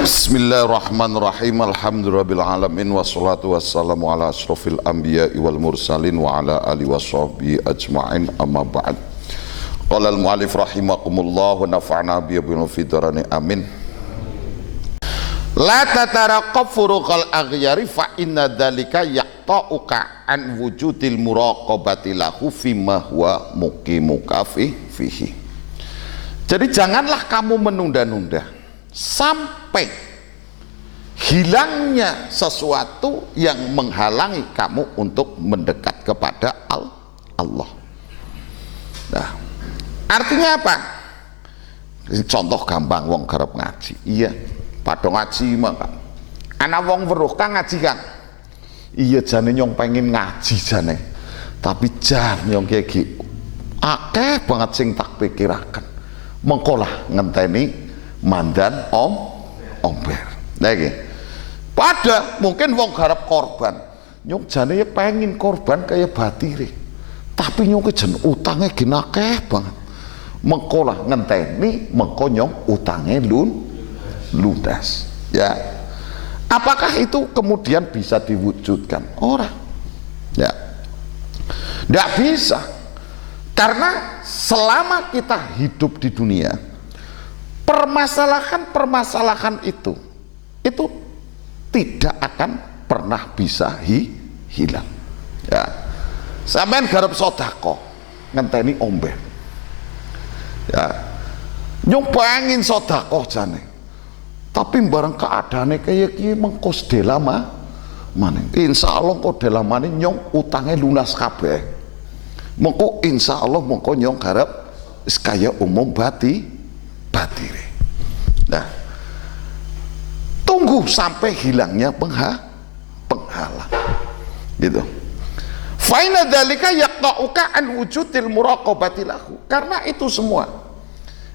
Bismillahirrahmanirrahim. Alhamdulillahirabbil alamin wassalatu wassalamu ala asyrofil anbiya'i wal mursalin wa ala alihi washabbihi ajma'in, amma ba'd. Qala al-mu'allif rahimakumullah wa nafa'na bihi fid-dharain amin. La tataraqab furuqal aghyari fa inna dzalika yaqta'uka an wujudil muraqabati lahu fima huwa muqimuka fihi. Jadi janganlah kamu menunda-nunda sampai hilangnya sesuatu yang menghalangi kamu untuk mendekat kepada Allah. Nah, artinya apa? Contoh gampang, wong garap ngaji. Iya, padha ngaji maka. Ana wong weruh kang ngaji kan. Iya jane nyong pengen ngaji jane. Tapi jan nyong iki akeh banget sing tak pikiraken. Mengko lah ngenteni mandan omber. Lagi. Pada mungkin wong garap korban, nyong jane ya pengen korban kayak batire. Tapi nyong jen utange genakeh banget. Mengko lah ngenteni mengko nyong utange lunas. Ya. Apakah itu kemudian bisa diwujudkan? Ora. Ya. Tidak bisa. Karena selama kita hidup di dunia, permasalahan itu tidak akan pernah bisa hilang. Ya, sampean garap sodako ngenteni omben. Ya, nyong pengen sodako jane, tapi bareng keadaannya kayak gini mengkos delama mana? Insya Allah kok delamane nyong utangnya lunas kabeh. Mengko insya Allah mengko nyong garap kaya umum batire. Nah, tunggu sampai hilangnya penghalang, gitu. Faina dzalika yaqta'uka an wujudil muraqabati lahu. Karena itu semua,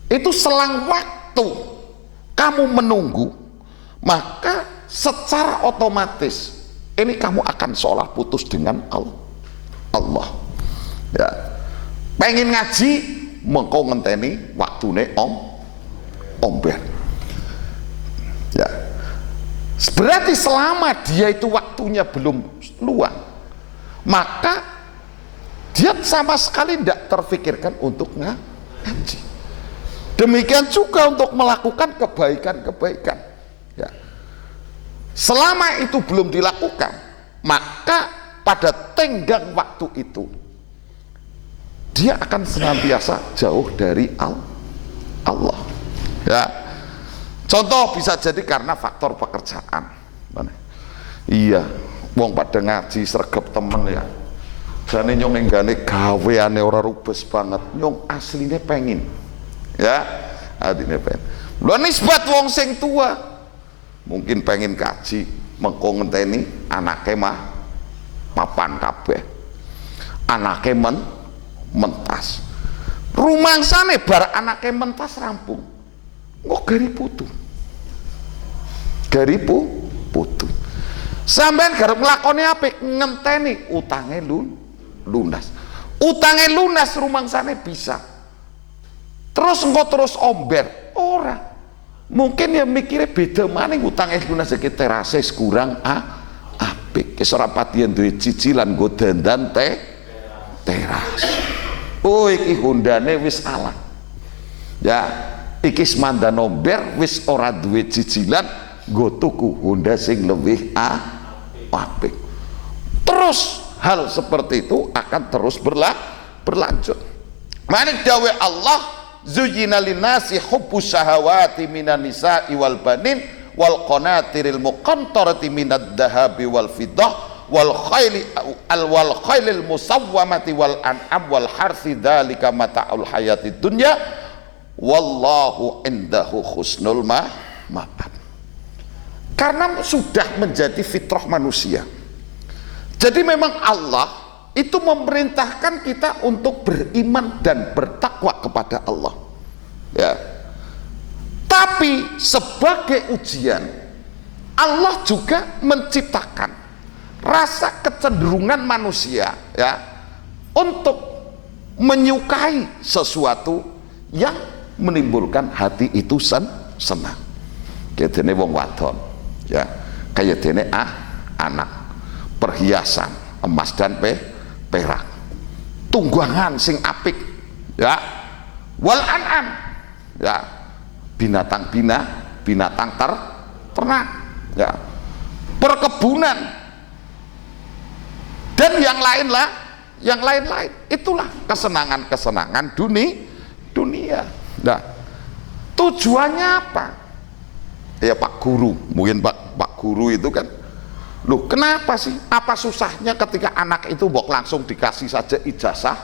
itu selang waktu kamu menunggu, maka secara otomatis ini kamu akan seolah putus dengan Allah. Ya, pengen ngaji mengko ngenteni waktune omben. Ya, berarti selama dia itu waktunya belum luang, maka dia sama sekali tidak terfikirkan untuk ngaji. Demikian juga untuk melakukan kebaikan-kebaikan. Ya, selama itu belum dilakukan, maka pada tenggang waktu itu dia akan senantiasa jauh dari Allah. Ya, contoh bisa jadi karena faktor pekerjaan. Iya, wong pada ngaji sregep temen ya. Jane nyong nenggane gaweane ora rubes banget. Nyong aslinya pengen. Ya, adine pengen. Lho nisbat wong sing tua mungkin pengen kaji, mengko ngenteni anake mah papan kabeh. Anake mentas. Rumangsane bar anake mentas rampung. Kok gari putu. Gari putu. Sampeyan garep nglakoni apik ngenteni utange lunas. Utange lunas rumangsane bisa. Terus engko terus omber, ora. Mungkin ya mikirnya beda maning utange lunas iki terase kurang apik. Wis ora patihen duwe cicilan nggo dandan teras. Oh iki hondane wis ala. Ya, iki mandan omber wis ora duwe cicilan nggo tuku Honda sing lebih apik. Terus hal seperti itu akan terus berlanjut. Manik dawe Allah, zuyyina linnasi hubbus syahawati minan nisa'i wal banin wal qanatiril muqantarati minad dhahabi wal fiddah wal khailil musawwamati wal an'am wal harsi dzalika mata'ul hayatid dunya wallahu indahu husnul ma'ab. Karena sudah menjadi fitrah manusia. Jadi memang Allah itu memerintahkan kita untuk beriman dan bertakwa kepada Allah. Ya. Tapi sebagai ujian, Allah juga menciptakan rasa kecenderungan manusia ya untuk menyukai sesuatu yang menimbulkan hati itu senang. kaya dene wong wadon ya, kaya dene anak, perhiasan emas dan perak, tunggangan sing apik ya, wal an'am ya, binatang ternak ya, perkebunan dan yang lain-lain. Itulah kesenangan dunia. Nah, tujuannya apa? Ya Pak Guru, mungkin Pak Guru itu kan, loh kenapa sih? Apa susahnya ketika anak itu langsung dikasih saja ijazah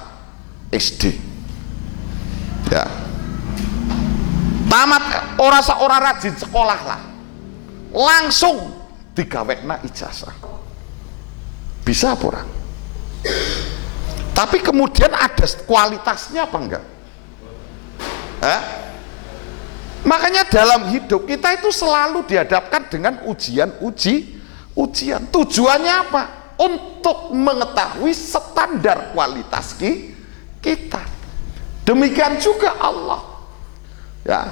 SD? Ya, tamat ora rajin sekolah lah, langsung digawekna ijazah. Bisa apa orang? Tapi kemudian ada kualitasnya apa enggak? Makanya dalam hidup kita itu selalu dihadapkan dengan ujian. Tujuannya apa? Untuk mengetahui standar kualitas kita. Demikian juga Allah. Ya,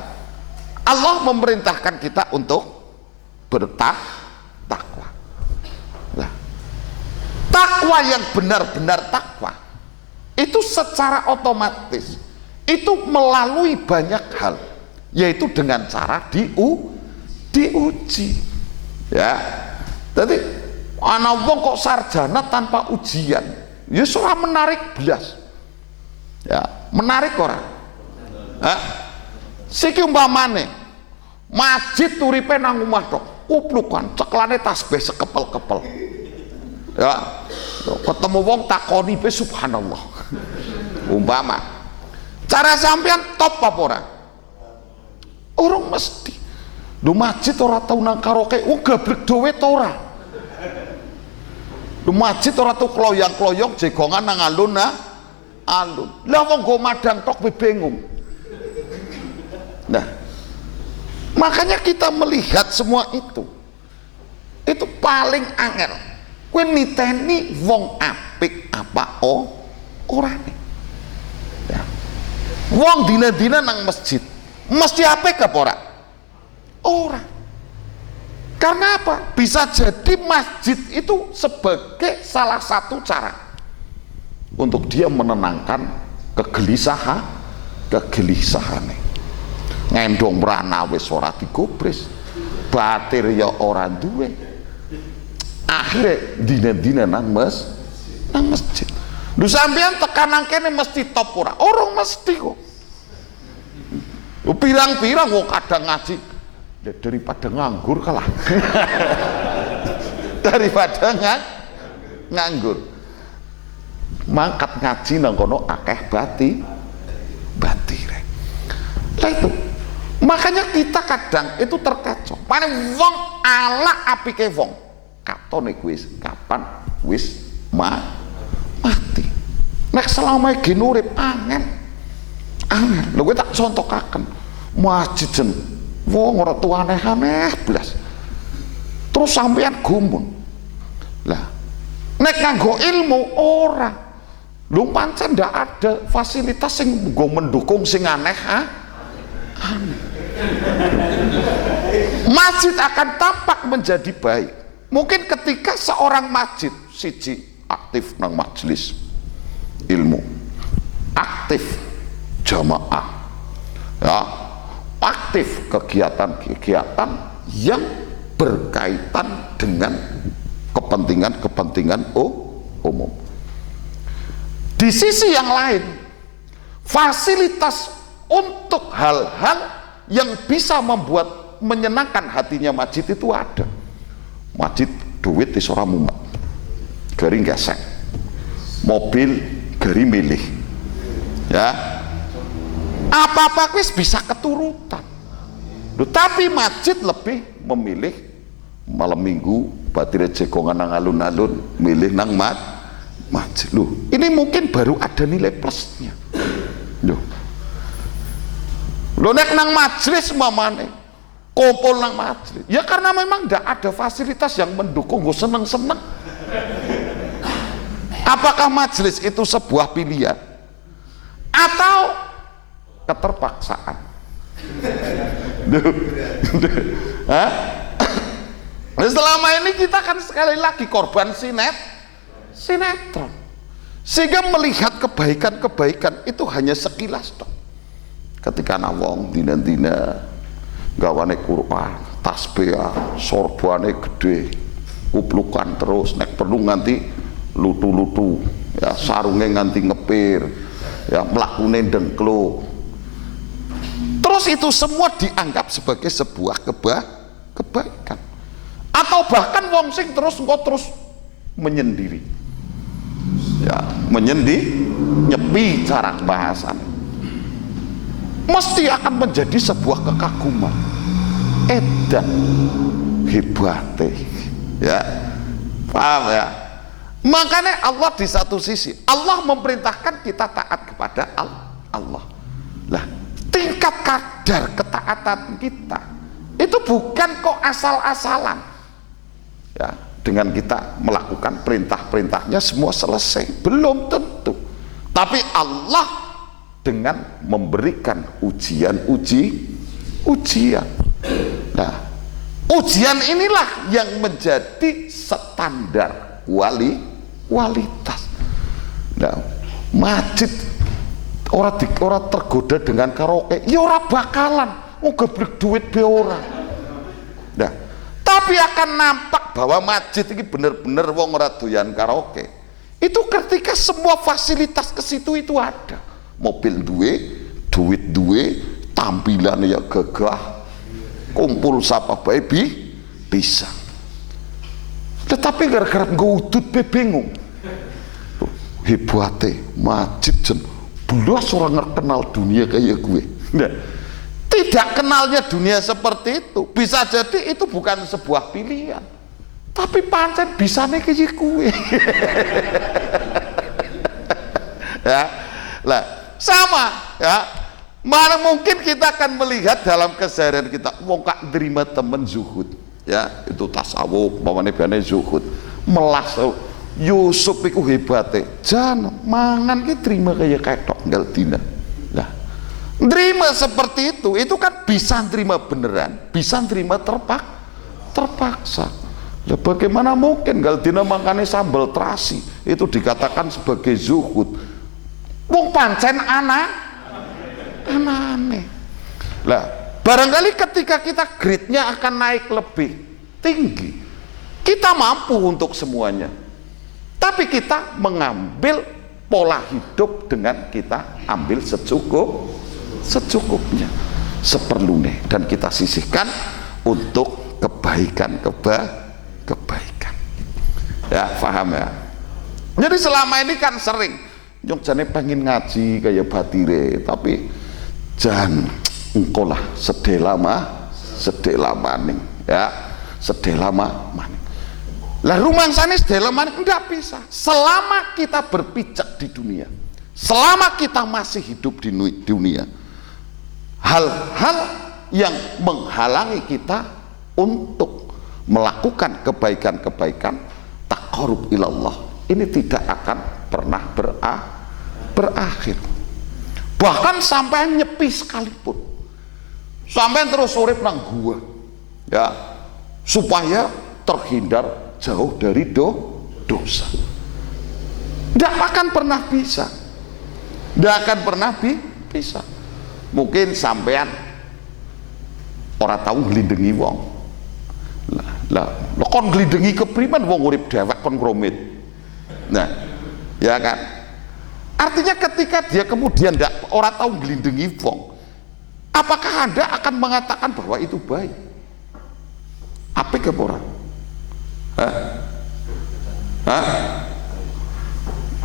Allah memerintahkan kita untuk bertakwa. Nah, takwa yang benar-benar takwa itu secara otomatis itu melalui banyak hal, yaitu dengan cara diuji. Ya, jadi ana wong kok sarjana tanpa ujian, ya ora menarik belas. Ya, menarik ora? Siki umpamane masjid uripe nang omah tok, kuplukan ceklane tasbih sekepel-kepel. Ya, ketemu wong takoni pe subhanallah. Umpama cara sampean top apa ora? Orang mesti. Lu masjid ora tau nang karaoke, gabrek dowe to ora? Lu masjid ora tau kloyang-kloyong jegongan nang alun. Lah wong go madang tok bingung. Nah, makanya kita melihat semua itu paling angel. Kowe niteni wong apik apa orane. Ya. Wong dina-dina nang masjid mesti apik apa ora? Ora. Karena apa? Bisa jadi masjid itu sebagai salah satu cara untuk dia menenangkan kegelisahane. Ngendong merana wis ora digubris, batir ya ora duwe. Akhirnya dina-dina nang masjid. Lu sampean tekanan kene mesti top ora? Orang mesti kok. Pirang-pirang kok kadang ngaji ya, daripada nganggur kalah. Daripada nganggur. Mangkat ngaji nang kono akeh batire. Lah itu. Makanya kita kadang itu terkecoh. Mane wong ala apike wong. Katone wis kapan wis mati. Nek selama iki urip angel. Lho kowe tak contokaken. Masjid jen wong ora tuwa aneh-aneh blas. Terus sampean gumun. Lah nek nganggo ilmu ora. Lho pancen ndak ada fasilitas sing nggo mendukung sing aneh. Masjid akan tampak menjadi baik. Mungkin ketika seorang masjid siji aktif nang majelis ilmu, aktif jamaah, ya, aktif kegiatan-kegiatan yang berkaitan dengan kepentingan umum. Di sisi yang lain, fasilitas untuk hal-hal yang bisa menyenangkan hatinya masjid itu ada. Masjid duit wis ora mumet, garing gesek, mobil gari milih, ya apa-apa wis bisa keturutan. Tapi masjid lebih memilih malam minggu batire jegongan nang alun-alun, milih nang masjid. Ini mungkin baru ada nilai plusnya. Nek nang majelis mamane kumpul nang majelis, ya karena memang tidak ada fasilitas yang mendukung gue seneng-seneng. Apakah majelis itu sebuah pilihan atau keterpaksaan? Hah? Selama ini kita kan sekali lagi korban sinetron, sehingga melihat kebaikan-kebaikan itu hanya sekilas toh. Ketika nawong dina-dina gawane Quran, tasbih, sorbane gede, kuplukan terus, nek perlu nganti lutu-lutu, ya sarungnya nganti ngepir, ya mlakune dengklo. Terus itu semua dianggap sebagai sebuah kebaikan. Atau bahkan wong sing terus menyendiri, ya nyepi cara bahasan, mesti akan menjadi sebuah kekaguman, edan hebate, ya paham ya. Makanya Allah di satu sisi Allah memerintahkan kita taat kepada Allah. Lah, tingkat kadar ketaatan kita itu bukan kok asal-asalan. Ya, dengan kita melakukan perintah-perintahnya semua selesai, belum tentu. Tapi Allah dengan memberikan ujian. Nah, ujian inilah yang menjadi standar kualitas. Nah, masjid orang tergoda dengan karaoke, ya ora bakalan ngeblek duit be ora. Nah, tapi akan nampak bahwa masjid ini bener-bener wong ora doyan karaoke. Itu ketika semua fasilitas ke situ itu ada. Mobil duwe, duit duwe, tampilan ya gagah, kumpul sapa bae bisa. Tetapi gara-gara ngudut be bingung. Hebate masjid jen belas orang kenal dunia kayak gue. Nah, tidak kenalnya dunia seperti itu, bisa jadi itu bukan sebuah pilihan, tapi pancen bisane kayak gue. Ya, lah sama ya. Mana mungkin kita akan melihat dalam keseharian kita, wong kak nerima temen zuhud, ya itu tasawuf, bawahnya bane zuhud, melas. Yusuf itu hebatnya, jangan mangan ki terima kayak ketok ngal dina. Nah, nerima seperti itu kan bisa nerima beneran, bisa nerima terpaksa. Lah bagaimana mungkin ngal dina makannya sambal terasi itu dikatakan sebagai zuhud? Wong pancen aneh. Lah barangkali ketika kita grade-nya akan naik lebih tinggi, kita mampu untuk semuanya. Tapi kita mengambil pola hidup dengan kita ambil secukupnya, seperlunya, dan kita sisihkan untuk kebaikan. Ya, paham ya? Jadi selama ini kan sering nyong jane pengen ngaji kayak batire, tapi jangan engkolah sedih lama maning, ya sedih lama maning. Lah rumangsane dalam enggak bisa. Selama kita berpijak di dunia, selama kita masih hidup di dunia, hal-hal yang menghalangi kita untuk melakukan kebaikan-kebaikan taqarrub ilallah ini tidak akan pernah berakhir. Bahkan sampai nyepi sekalipun, sampai terus urip nang gua, ya supaya terhindar jauh dari dosa. Tidak akan pernah bisa. Mungkin sampean orang tahu ngelindengi wong. Lah kon ngelindengi kepriman wong urip dewek kon ngromit. Nah, ya kan? Artinya ketika dia kemudian orang tahu ngelindengi wong, apakah Anda akan mengatakan bahwa itu baik? Apik apa ora?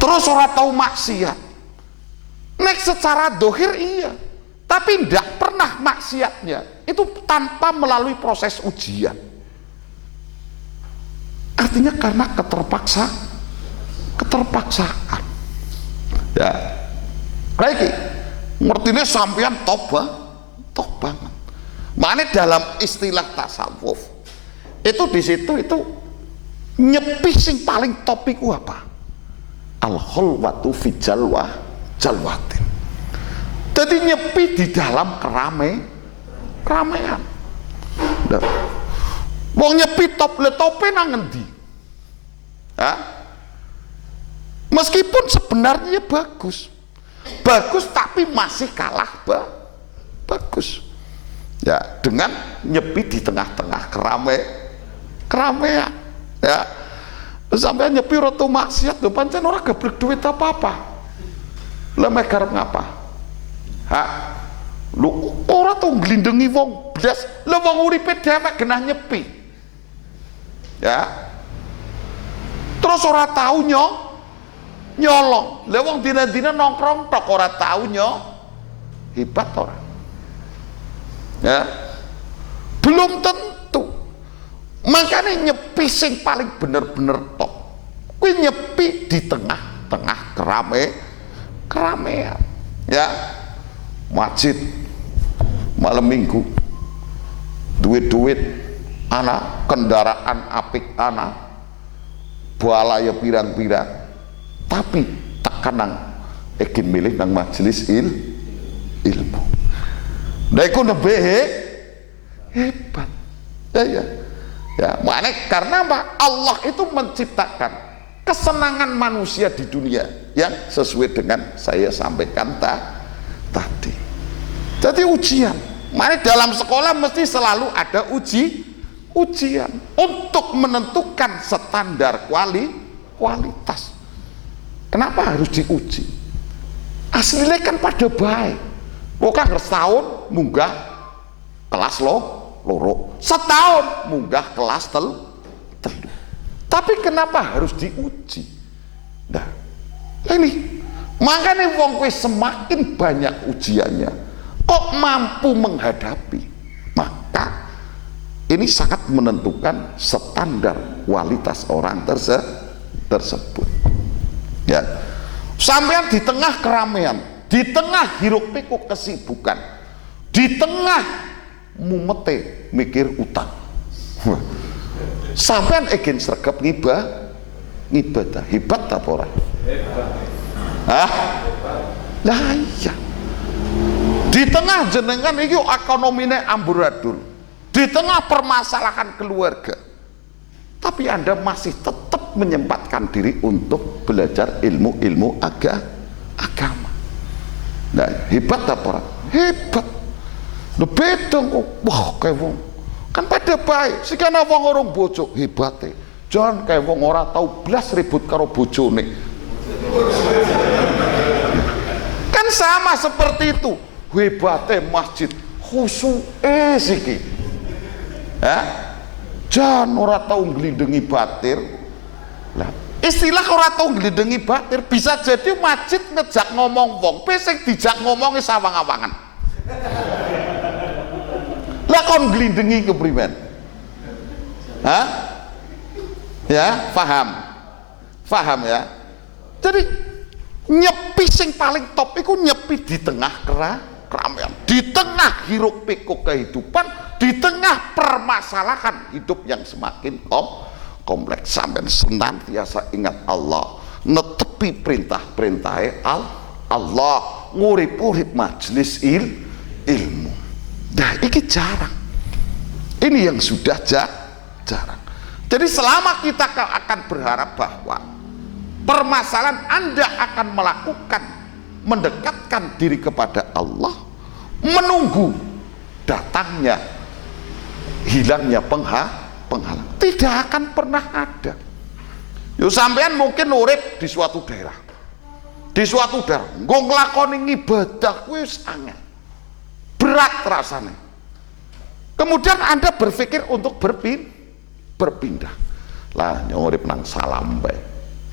Terus orang tahu maksiat, nek secara dohir iya, tapi tidak pernah maksiatnya itu tanpa melalui proses ujian. Artinya karena keterpaksaan. Ya, lagi ngertinya sampean top banget. Makanya dalam istilah tasawuf itu di situ itu nyepi sing paling topiku apa? Al-khulwatu fi jalwatin. Jadi nyepi di dalam keramaian. Wong nyepi top, le tope nang ngendi? Meskipun sebenarnya bagus, tapi masih kalah bagus. Ya, dengan nyepi di tengah-tengah keramaian. Ya, sampai nyepi roto maksiat, tuh pancen ora geblek duit apa-apa. Lemeh garap ngapa? Lu ora tuh nglindengi wong blas, lho wong uripe dhewek genah nyepi. Ya. Terus ora tau nyolong. Lha wong dina-dina nongkrong tok ora tau hebat ora. Ya. Belum tentu. Makanya nyepi sing paling bener-bener top. Kuwi nyepi di tengah-tengah keramaian. Ya. Masjid malam minggu duit anak kendaraan apik anak balaya pirang-pirang tapi tekanang ingin milih nang majelis ilmu nah itu lebih hebat ya makanya karena apa? Allah itu menciptakan kesenangan manusia di dunia yang sesuai dengan saya sampaikan tadi. Jadi ujian, makanya dalam sekolah mesti selalu ada ujian untuk menentukan standar kualitas. Kenapa harus diuji? Aslinya kan pada baik. Bukan setahun munggah kelas loro, setahun munggah kelas telu. Tapi kenapa harus diuji? Nah, ini makanya wong kowe semakin banyak ujiannya, kok mampu menghadapi, maka ini sangat menentukan standar kualitas orang tersebut. Ya, sampean di tengah keramaian, di tengah hiruk pikuk kesibukan, di tengah mumete mikir utang, sampean ingin sregep ngibadah, hebat apa ora? Lah iya. Di tengah jenengan iki ekonomine amburadul, di tengah permasalahan keluarga, tapi Anda masih tetap menyempatkan diri untuk belajar ilmu agama. Nah, hebat apa? Hebat. Lebih dong, wah kayak wong kan pada baik. Sikana wong orang bojo hebate. Jangan kayak wong ora tahu blas ribut karo bojone. Kan sama seperti itu. Hebate masjid khusuke siki. Ya. Jangan ora tahu nglindengi batir. Lah, istilah ora tahu nglindengi batir bisa jadi masjid ngejak ngomong wong, sing dijak ngomongi sawang-awangan. Lah kon nglindengi kepriben? Ya, paham ya. Jadi nyepi sing paling top itu nyepi di tengah keramaian, di tengah hiruk pikuk kehidupan, di tengah permasalahan hidup yang semakin kompleks. Sampai senantiasa ingat Allah, netepi perintah-perintah Allah, ngurip-urip majelis ilmu. Nah, ini jarang. Ini yang sudah jarang. Jadi selama kita akan berharap bahwa permasalahan Anda akan mendekatkan diri kepada Allah, menunggu datangnya hilangnya penghalang, tidak akan pernah ada. Yo sampean mungkin urip di suatu daerah, nggo nglakoni ibadah kuwi wis angel, berat rasanya. Kemudian Anda berpikir untuk berpindah. Lah urip nang Salambe,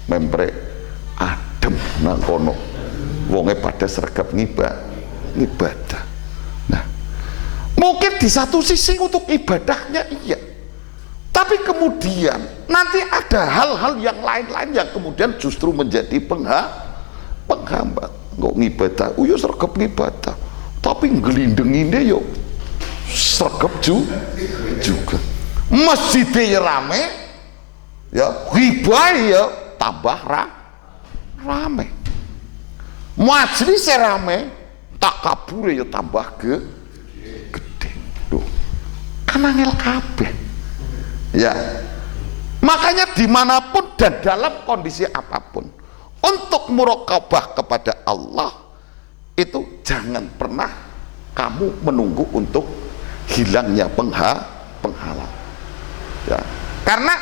membre adem nang kono. Wonge pada sregep ngibadah. Nah, mungkin di satu sisi untuk ibadahnya iya. Tapi kemudian nanti ada hal-hal yang lain-lain yang kemudian justru menjadi penghambat. Kok ngibadah, yo sregep ngibadah. Tapi nglindengine yo sregep juga. Masjidnya rame, ya hibah ya tambah rame. Majelis rame, tak kabure ya tambah gede. kan angel kabeh. Ya, makanya dimanapun dan dalam kondisi apapun, untuk muraqabah kepada Allah itu jangan pernah kamu menunggu untuk hilangnya penghalang. Ya, karena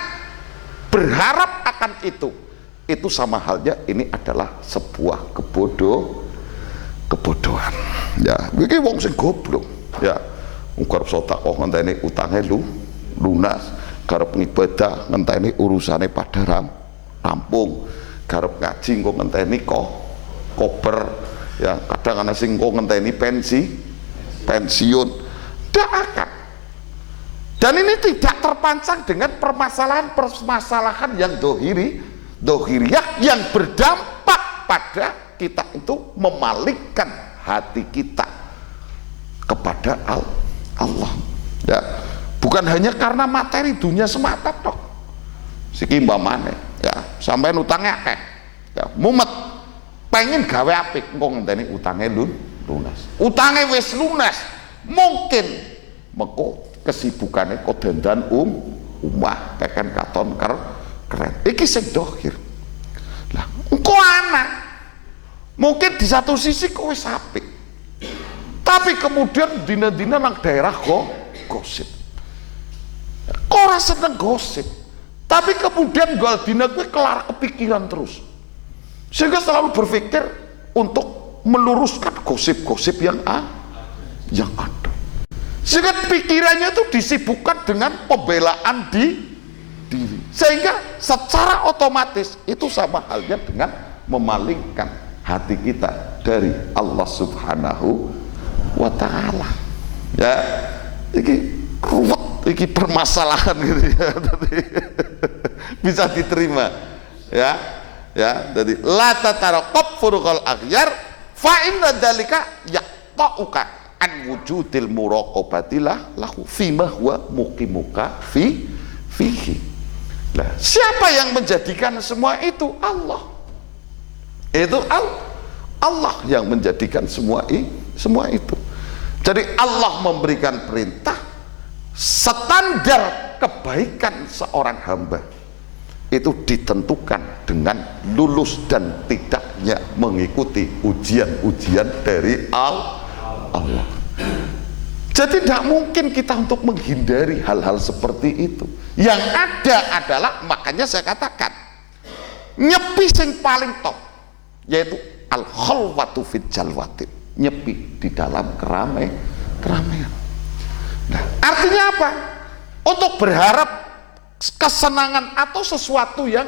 berharap akan itu sama halnya ini adalah sebuah kebodohan. Ya, iki wong sing goblok. Ya, karep sedekah ngenteni utange lunas, karep ngibadah ngenteni urusane pada rampung, karep ngaji engko ngenteni koper. Ya, kadang ana sing engko ngenteni pensiun. Ndak akan. Dan ini tidak terpancang dengan permasalahan yang dohiriyah yang berdampak pada kita itu memalingkan hati kita kepada Allah. Ya, bukan hanya karena materi dunia semata toh. Siki mbamane, ya, sampean utangnya akeh. Ya, mumet pengen gawe apik engko ngenteni utange lunas. Utange wis lunas, mungkin mengko kesibukannya kok dandan umah peken katon keren iki sing dohir lah. Engko anak mungkin di satu sisi kowe apik, tapi kemudian dina-dina nang daerah gosip, kok ora seneng gosip, tapi kemudian gal dina kowe kelar kepikiran terus, sehingga selalu berpikir untuk meluruskan gosip-gosip yang ada, sehingga pikirannya itu disibukkan dengan pembelaan diri, sehingga secara otomatis itu sama halnya dengan memalingkan hati kita dari Allah Subhanahu wa Ta'ala. Ya, ini ruwet, ini permasalahan gitu ya. Bisa diterima, ya, ya. Jadi la tataraqab furuqal aghyar fa inna dzalika yaqta'uka an wujudil muraqabatilah lahu fima huwa muqimuka fihi. Nah, siapa yang menjadikan semua itu? Allah. Itu Allah yang menjadikan semua itu. Jadi Allah memberikan perintah, standar kebaikan seorang hamba itu ditentukan dengan lulus dan tidaknya mengikuti ujian-ujian dari Allah. Jadi tidak mungkin kita untuk menghindari hal-hal seperti itu. Yang ada adalah, makanya saya katakan nyepi sing paling top yaitu al-khalwatu fil jalwati, nyepi di dalam keramaian. Nah, artinya apa? Untuk berharap kesenangan atau sesuatu yang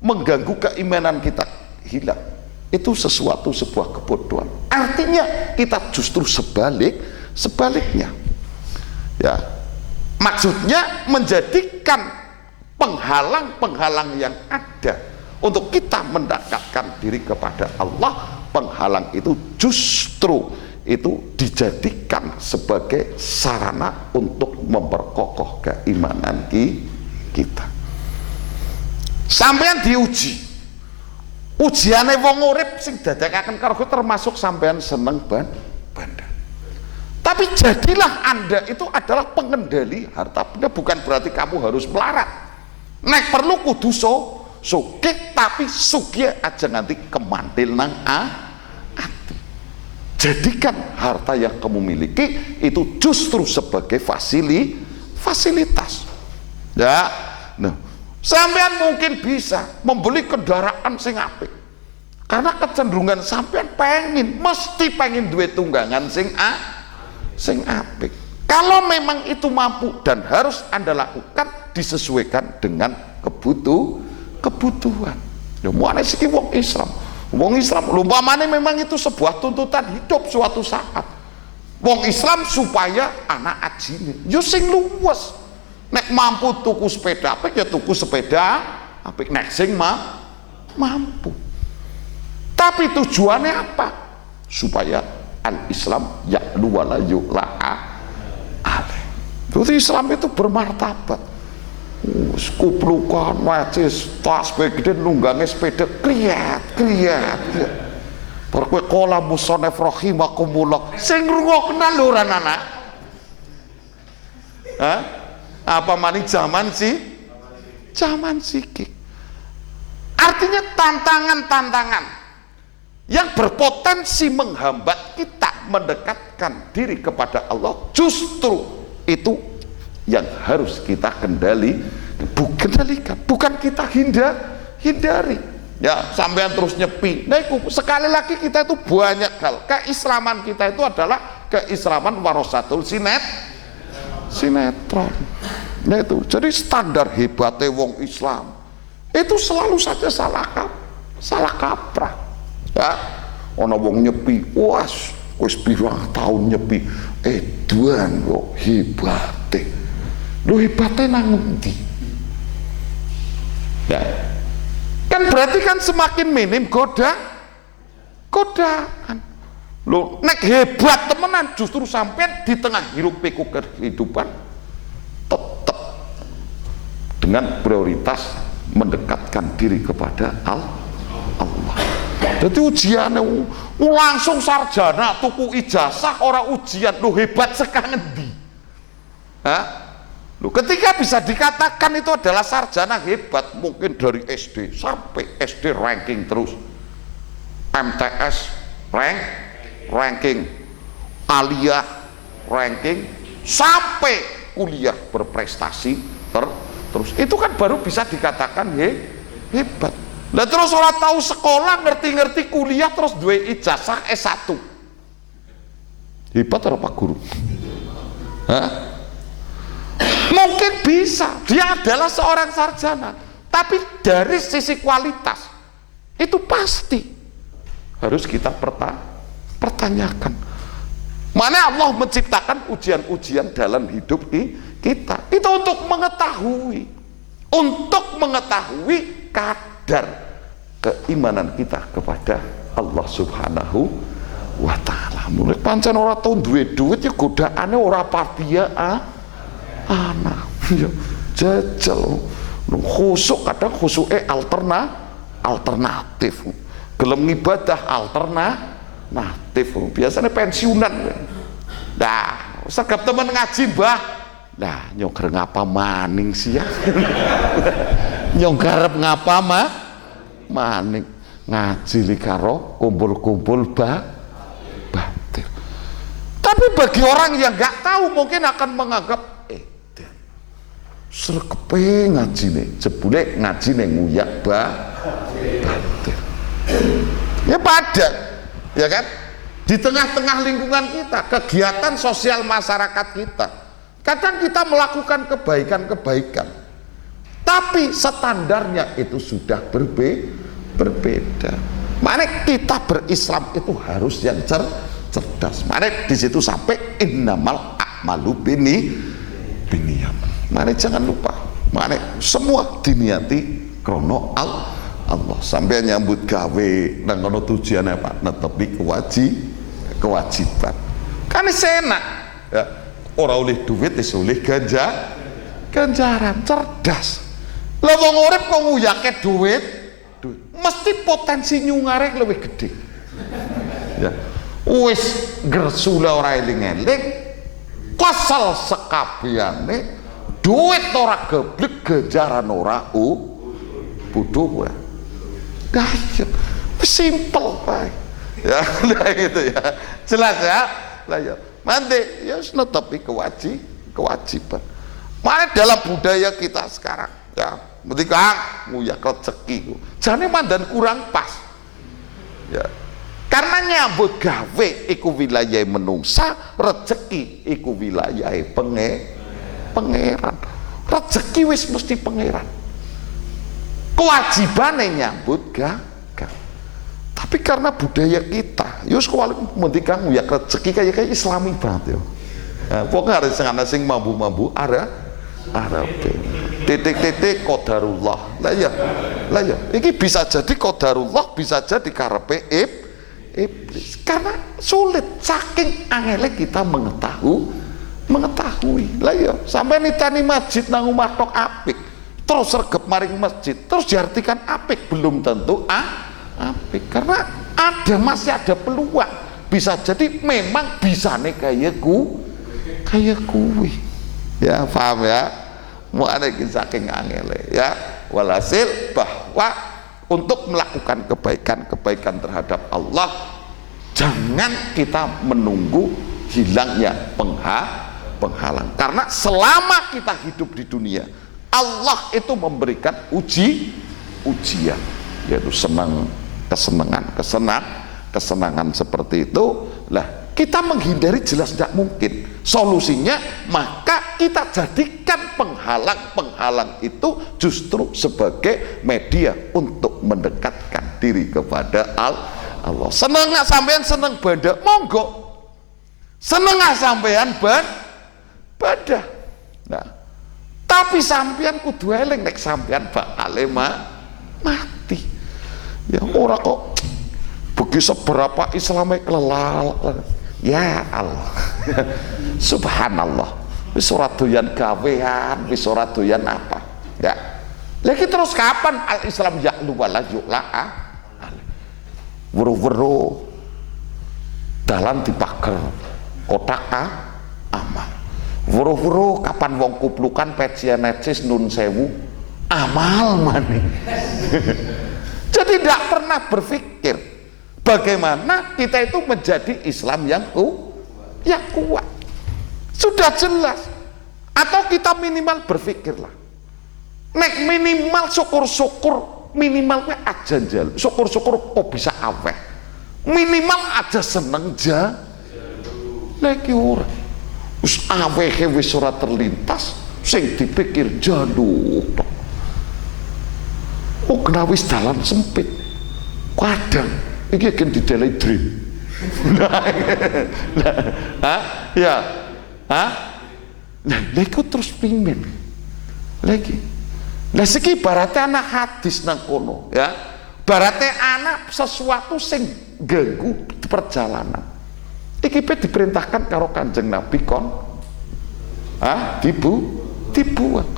mengganggu keimanan kita hilang, itu sebuah kebodohan. Artinya kita justru sebaliknya, ya, maksudnya menjadikan penghalang-penghalang yang ada untuk kita mendekatkan diri kepada Allah, penghalang itu justru itu dijadikan sebagai sarana untuk memperkokoh keimanan kita. Sampean diuji, ujiane wong urip sing dadekaken karo termasuk sampean seneng bandar. Tapi jadilah Anda itu adalah pengendali harta benda, bukan berarti kamu harus melarat. Nek perlu kudu sugih, tapi sugih aja nanti kemantil nang ati. Jadikan harta yang kamu miliki itu justru sebagai fasilitas. Ya, nah, sampean mungkin bisa membeli kendaraan sing apik, karena kecenderungan sampean mesti pengen duwe tunggangan sing apik. Kalau memang itu mampu dan harus Anda lakukan, disesuaikan dengan kebutuhan. Ya mulane siki wong Islam umpamane memang itu sebuah tuntutan hidup suatu saat. Wong Islam supaya anak ajine yo sing luwes. Nek mampu tuku sepeda apik ya tuku sepeda apik, nek sing mampu. Tapi tujuannya apa? Supaya al-Islam ya'lu wa la yu'la'a alaih. Jadi Islam itu bermartabat. Kuplukan, wacis, tas gede nunggange sepeda kriyat. Baru kowe kala musonef rahimakumullah sing ngrungokna lho ora anak. Hah? Apa maning zaman sih? Zaman sikik. Artinya tantangan-tantangan yang berpotensi menghambat kita mendekatkan diri kepada Allah, justru itu yang harus kita kendalikan, bukan kita hindari. Ya, sampean terus nyepi. Nah, sekali lagi kita itu banyak hal. Keislaman kita itu adalah keislaman warasatul sinetron. Nah itu, jadi standar hebatnya wong Islam itu selalu saja salah kaprah. Ya, ono wong nyepi, wis pirang tahun nyepi, Duan kok hebate. Lho hebate nang endi? Ya. Kan berarti kan semakin minim godaan. Lho nek hebat temenan justru sampai di tengah hiruk pikuk kehidupan tetap dengan prioritas mendekatkan diri kepada Allah. Jadi ujiannya langsung sarjana tuku ijazah orang ujian, lu hebat sekarang endi? Lu ketika bisa dikatakan itu adalah sarjana hebat, mungkin dari SD sampai SD ranking terus, MTS ranking, aliyah ranking, sampai kuliah berprestasi terus, itu kan baru bisa dikatakan hebat. Lah terus orang tahu sekolah, ngerti-ngerti kuliah, terus dua ijazah S1. Hebat apa guru? Mungkin bisa, dia adalah seorang sarjana, tapi dari sisi kualitas itu pasti harus kita pertanyakan. Mana Allah menciptakan ujian-ujian dalam hidup kita itu untuk mengetahui kadar keimanan kita kepada Allah Subhanahu wa ta'ala. Mulai pancen ora tau duwe duit ya godaane ora partia anak ya jajal khusuk, kadang khusuke alternatif, gelem ibadah alternatif, biasanya pensiunan. Nah segap temen ngaji mbah, nah nyongker ngapa maning sih ya. Nyongker ngapa maning ngaji li karo kumpul-kumpul batil. Tapi bagi orang yang nggak tahu mungkin akan menganggap srekepe ngaji nih, jebule ngaji nih nguyak batil. Ya pada, ya kan? Di tengah-tengah lingkungan kita, kegiatan sosial masyarakat kita, kadang kita melakukan kebaikan-kebaikan, tapi standarnya itu sudah berbeda. Mana kita berislam itu harus yang cerdas. Mana di situ sampai innamal a'malu biniyat. Mana jangan lupa, mana semua diniati krono Allah. Sampai nyambut gawe dan kono tujuan apa? Netepi kewajiban. Kan enak ya. Ora oleh duit wis oleh ganjaran, cerdas. Lah wong urip kok nguyake duit, mesti potensi nyungare lebih gede. Ya. Wis gersule ora eling-eling, kesel sekabehane, duit ora geblek, ganjaran ora bodoh wae. Dah simple bae. Ya, nah gitu ya. Jelas ya? Lah ya. Nanti ya netepi kewajiban. Mana dalam budaya kita sekarang ya, ketika nguyak rezeki jane mandan kurang pas. Ya. Karena nyambut gawe iku wilayah menungsa, rezeki iku wilayah pangeran. Rezeki wis mesti pangeran. Kewajibannya nyambut gawe. Tapi karena budaya kita, yus kalau mendikan nguyak rezeki kayak Islami banget ya. Pokoknya harus sing mambu ada titik qadarullah. Lah ya. Ini bisa jadi qadarullah, bisa jadi karepe iblis. Karena sulit, saking angele kita mengetahui. Lah ya, sampai nitani masjid nang omah tok apik, terus regep maring masjid, terus diartikan apik, belum tentu apik. Karena masih ada peluang, bisa jadi memang bisane kayak kuwi. Ya, paham ya? Mulane iki saking angele ya. Walhasil bahwa untuk melakukan kebaikan terhadap Allah, jangan kita menunggu hilangnya penghalang. Karena selama kita hidup di dunia, Allah itu memberikan ujian, yaitu kesenangan seperti itu. Lah, kita menghindari jelas tidak mungkin. Solusinya maka kita jadikan penghalang itu justru sebagai media untuk mendekatkan diri kepada Allah. Seneng nggak sampean seneng benda, monggo. Seneng nggak sampean benda. Nah, tapi sampean kudu eling nek sampean bakal mati. Ya ora kok bagi seberapa Islamnya kelelal. Ya Allah. Subhanallah. Wis ora doyan gawean, wis ora doyan apa. Ya. Lagi terus kapan al-Islam ya'lu wala yu'la? Weruh-weruh dalan dipager kotak amal. Weruh-weruh kapan wong kuplukan pecian necis nun sewu amal maning. Jadi tidak pernah berpikir bagaimana kita itu menjadi Islam yang kuat. Sudah jelas. Atau kita minimal berpikirlah, nek minimal syukur-syukur, minimalnya aja jal, syukur-syukur kok bisa aweh, minimal aja seneng lagi ora wis awehe wis ora terlintas, sing dipikir jaluh tok. Oh kena wis dalan sempit, kadang iki kan didelai dream. Nah, lagi terus pingin lagi. Nah, segi baratnya anak hadis nang kono, ya. Baratnya anak sesuatu sing ganggu perjalanan. Iki diperintahkan karo Kanjeng Nabi kon, dibuang.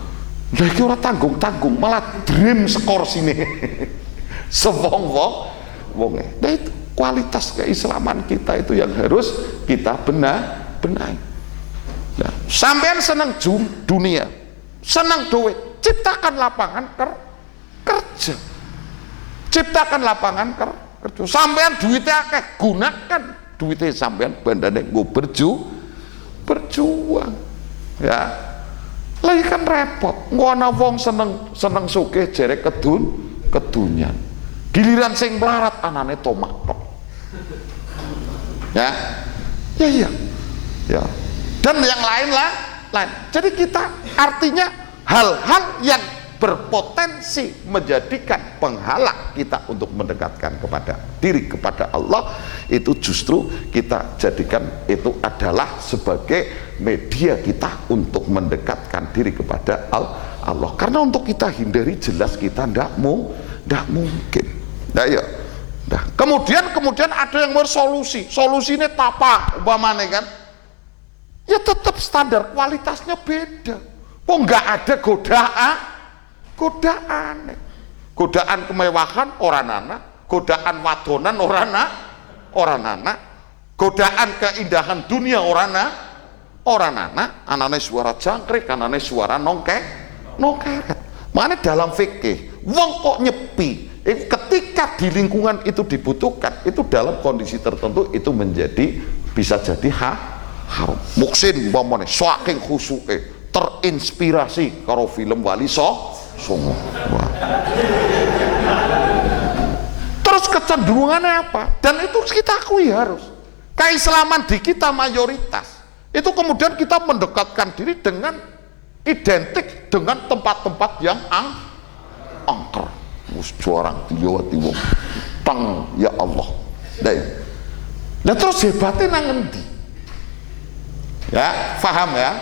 Lagi orang tanggung-tanggung, malah dream skor sini. Sewong-wong. Nah itu kualitas keislaman kita itu yang harus kita benahi. Nah, sampean senang dunia, senang duit, ciptakan lapangan kerja. Ciptakan lapangan kerja. Sampean duitnya akeh, gunakan duitnya sampean bandane nggo berjuang. Ya. Lagi kan repot. Ngono wong seneng sugih jere kedunyan. Giliran sing melarat anane tomak tok. Ya. Ya. Dan yang lain. Jadi kita artinya hal-hal yang berpotensi menjadikan penghalang kita untuk mendekatkan kepada Allah itu justru kita jadikan itu adalah sebagai media kita untuk mendekatkan diri kepada Allah. Karena untuk kita hindari jelas kita tidak mungkin. Nah, kemudian ada yang bersolusi. Solusinya apa? Umpamanya kan? Ya tetap standar kualitasnya beda. Kok nggak ada godaan kemewahan orang anak, godaan wadonan orang anak, godaan keindahan dunia orang anak, anane suara jangkrik, anane suara nongkeret. Mana dalam fikih, wong kok nyepi, ketika di lingkungan itu dibutuhkan, itu dalam kondisi tertentu itu menjadi bisa jadi haram. Muksin umpamane saking khusyuke terinspirasi karo film Wali Songo. Terus kecenderungannya apa? Dan itu kita akui harus. Keislaman di kita mayoritas. Itu kemudian kita mendekatkan diri dengan identik dengan tempat-tempat yang angker. Mus juarang diwati wong. Tang ya Allah. Nah terus hebatnya nang ngendi? Ya, paham ya?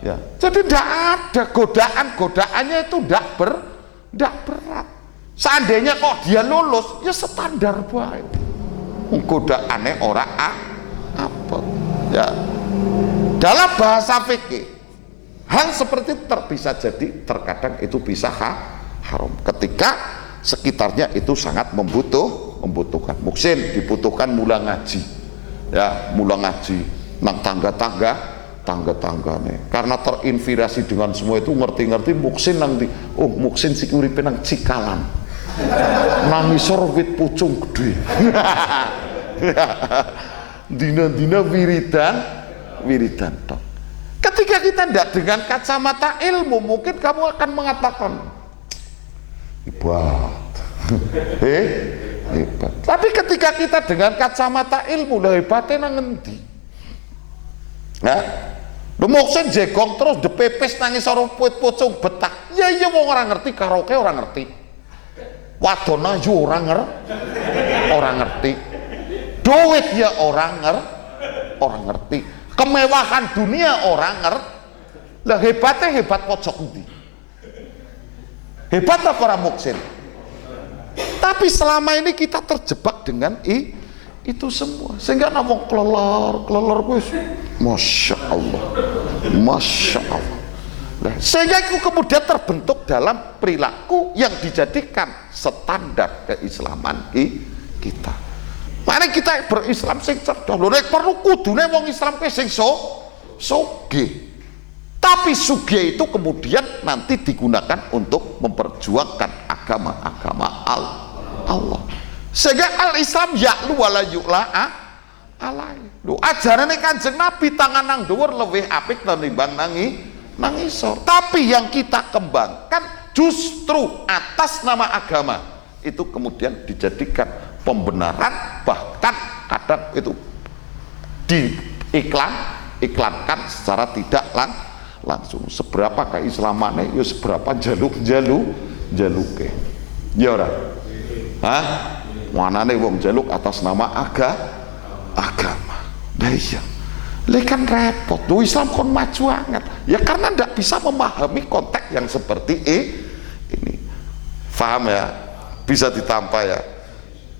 Ya. Jadi tidak ada godaannya itu tidak berat. Seandainya kok dia lulus, ya standar baik. Godaannya orang apa? Ya. Dalam bahasa fikih, hal seperti itu bisa jadi terkadang itu bisa haram. Ketika sekitarnya itu sangat membutuhkan. Muksin dibutuhkan mula ngaji, ya, mula ngaji. Nang tangga-tangga tangga-tanggane. Karena terinspirasi dengan semua itu, ngerti-ngerti Muksin nang ndi? Oh, Muksin sing uripe nang Cikalan. Nang ngisor wit pucung gede. Dina-dina wiridan tok. Ketika kita tidak dengan kacamata ilmu, mungkin kamu akan mengatakan hebat. Hebat. Tapi ketika kita dengan kacamata ilmu, lah hebatnya nang ngendi? Nah, lu Muksin jegong terus depepes nangis ora pucung betah. Ya iya wong ora ngerti, karaoke ora ngerti. Wadon ayu ora ngerti. Duit ya ora ngerti. Kemewahan dunia ora ngerti. Lah hebatnya hebat pojok ndi? Hebat apa ora Muksin? Tapi selama ini kita terjebak dengan itu semua, sehingga ngomong kelelor wis masya Allah. Nah, sehingga itu kemudian terbentuk dalam perilaku yang dijadikan standar keislaman kita. Mari kita berislam sing cerdas. Lho nek perlu kudune wong Islam ke sing sugih. Tapi sugih itu kemudian nanti digunakan untuk memperjuangkan agama-agama Allah. Sehingga al-Islam ya'lu wala yu'la alai. Lho ajarane Kanjeng Nabi tangan nang dhuwur luwih apik tinimbang nang isor. Tapi yang kita kembangkan justru atas nama agama itu kemudian dijadikan pembenaran, bahkan kadang itu diiklankan secara tidak langsung. Seberapa keislamannya ya seberapa jaluke. Ya ora? Hah? Manane wong jaluk atas nama agama. Nah iya. Lah kan repot. Tuh Islam kon maju banget. Ya karena ndak bisa memahami konteks yang seperti ini. Paham ya? Bisa ditampa ya.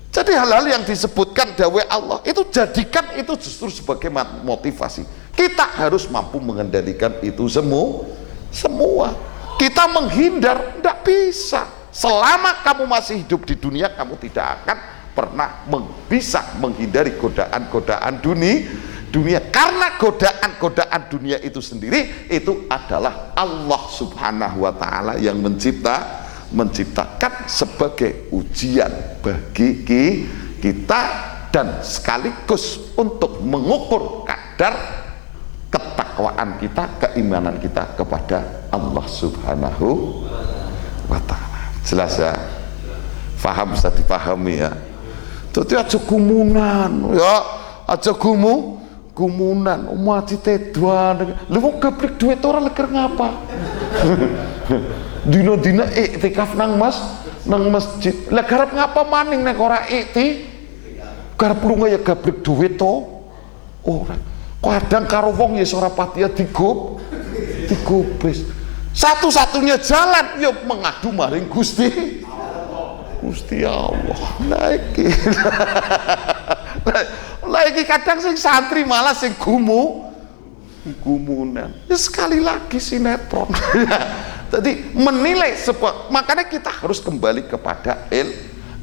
Jadi hal-hal yang disebutkan dawai Allah itu jadikan itu justru sebagai motivasi. Kita harus mampu mengendalikan itu semua. Kita menghindar ndak bisa. Selama kamu masih hidup di dunia, kamu tidak akan pernah bisa menghindari godaan-godaan dunia. Karena godaan-godaan dunia itu sendiri itu adalah Allah Subhanahu wa Ta'ala yang menciptakan sebagai ujian bagi kita dan sekaligus untuk mengukur kadar ketakwaan kita, keimanan kita kepada Allah Subhanahu wa Ta'ala. Jelas ya, paham, bisa dipahami ya. Jadi aja gumunan ya, aja gumunan mati teduan lu mau gablek duit orang leker ngapa. Dina-dina iktikaf nang masjid lah garap ngapa maning nek ora garap lunga ya gablek duit to ora. Kadang karo wong ya ora pati digubris. Satu-satunya jalan ya mengadu maring Gusti Allah. Lagi kadang sing santri malah sing gumunan. Ya sekali lagi sinetron. Jadi menilai sebuah, makanya kita harus kembali kepada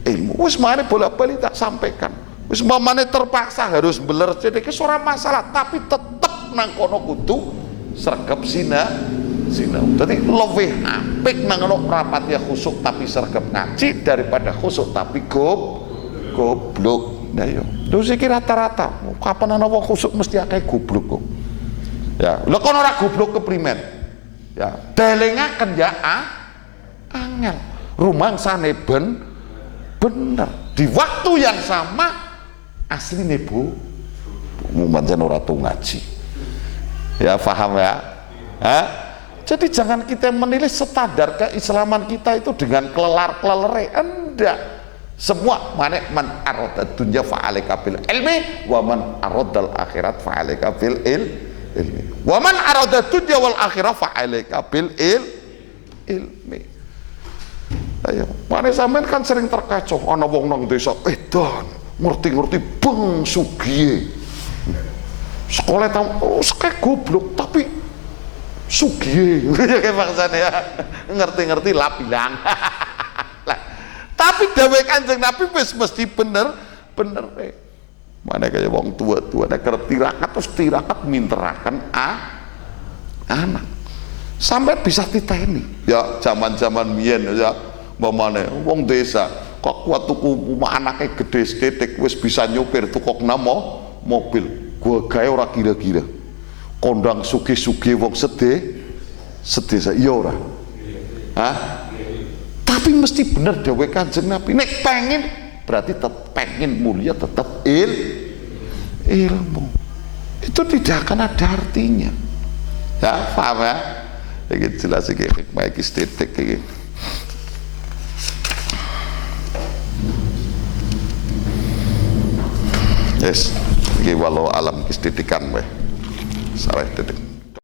ilmu. Wis mane bolak-balik tak sampaikan. Wis mamane terpaksa harus beler jadi ora masalah, tapi tetep nang kono kudu sregep Jadi lebih apik nang ngono rapat ya khusuk tapi sregep ngaji daripada khusuk tapi goblok. Nah yo. Terus iki rata-rata kapan ana wong khusuk mesti akeh goblok kok. Ya, lha kon ora goblok keprimen. Ya, delengaken ya angel. Rumangsane bener. Di waktu yang sama asline Bu pancen ora tau ngaji. Ya, paham ya? Hah? Jadi jangan kita menilai standar keislaman kita itu dengan kelelar-kelelere. Enggak. Semua man arada dunya fa'alika bil ilmi wa man aradal akhirat fa'alika bil ilmi. Wa man arada dunya wal akhirah fa'alika bil ilmi. Ayo, mane sampean kan sering terkecoh ana wong nang desa edan, ngerti-ngerti beng sugih. Sekolah tahu sekek goblok tapi sugih kayak bangsane ya, ngerti-ngerti lah bilang. Tapi dawuh Kanjeng Nabi wis mesti bener. Mana kayak wong tua-tua nek tirakat terus tirakat minteraken anak sampai bisa titeni ya zaman-zaman biyen ya mamane wong desa kok kuat tuku anake gede sithik wis bisa nyopir tukokna mobil gua gawe ora kira-kira kondang sugih-sugih wong sedesa iya ora tapi mesti bener dawuh Kanjeng Nabi nek pengen berarti pengen mulia tetap ilmu itu tidak akan ada artinya ya paham ya ini jelas ini hikmah iki sithik iki yes iki walau alam iki sithitikan wae sareh titik